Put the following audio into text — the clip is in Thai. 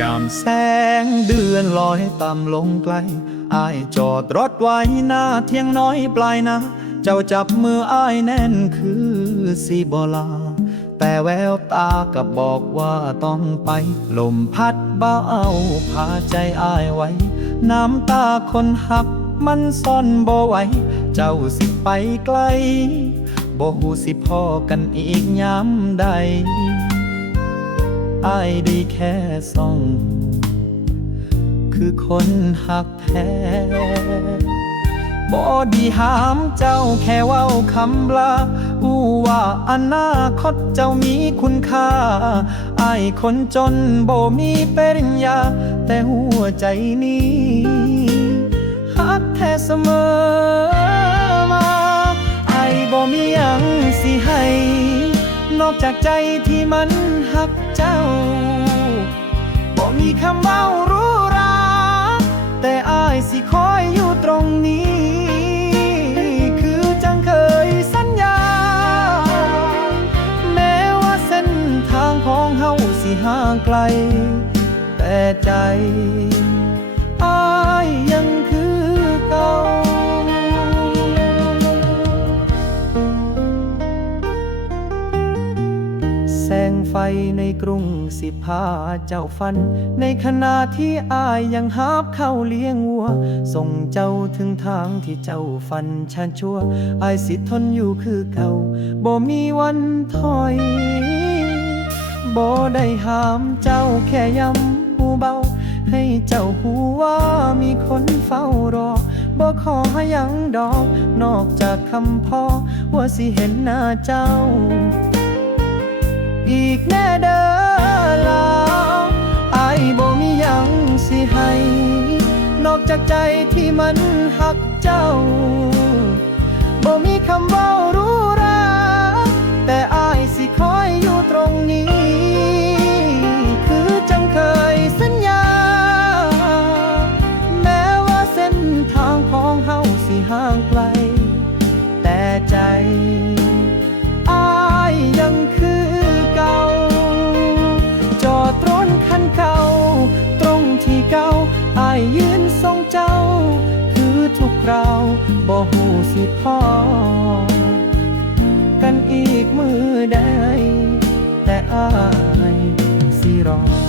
ยามแสงเดือนลอยต่ำลงไกลอายจอดรถไว้หน้าเที่ยงน้อยปลายนาเจ้าจับมืออายแน่นคือสีบลา แต่แววตากับบอกว่าต้องไป ลมพัดเบาเอาพาใจอายไว้ น้ำตาคนหักมันซ่อนบ่ไหวเจ้าสิไปไกลบ่หูสิพ่อกันอีกยามใด อายได้แค่ส่อง คือคนหักแท้บอดีหามเจ้าแค่ว้าคำลาอู้ว่าอนาคตเจ้ามีคุณค่าอายคนจนโบมีปริญญา แต่หัวใจนี้หักแท้เสมอมาอายบ่มียังสิให้ นอกจากใจที่มันหัก มีคำเบ้ารู้ราแต่อายสิคอยอยู่ตรงนี้ คือจังเคยสัญญา แม้ว่าเส้นทางของเฮาสิห่างไกล แต่ใจ งไฟในกรุงสิพาเจ้าฟัน ในขณะที่อายยังหาบเข้าเลี้ยงวัว ส่งเจ้าถึงทางที่เจ้าฟันชันชั่ว อายสิทนอยู่คือเก่าบ่มีวันถอยบ่ได้ห้ามเจ้าแค่ย้ำหูเบา ให้เจ้าหูว่ามีคนเฝ้ารอบ่ขอหยังดอก นอกจากคำพ่อว่าสิเห็นหน้าเจ้า อีกแน่เด้อลาวอายบ่มีหยังสิให้ นอกจากใจที่มันหักเจ้าบ่มีคำเว้ารู้รา ที่เก่าอายยืนทรงเจ้า คือทุกคราวบ่หูสิพ่อกันอีกมือใดแต่อายสิรอ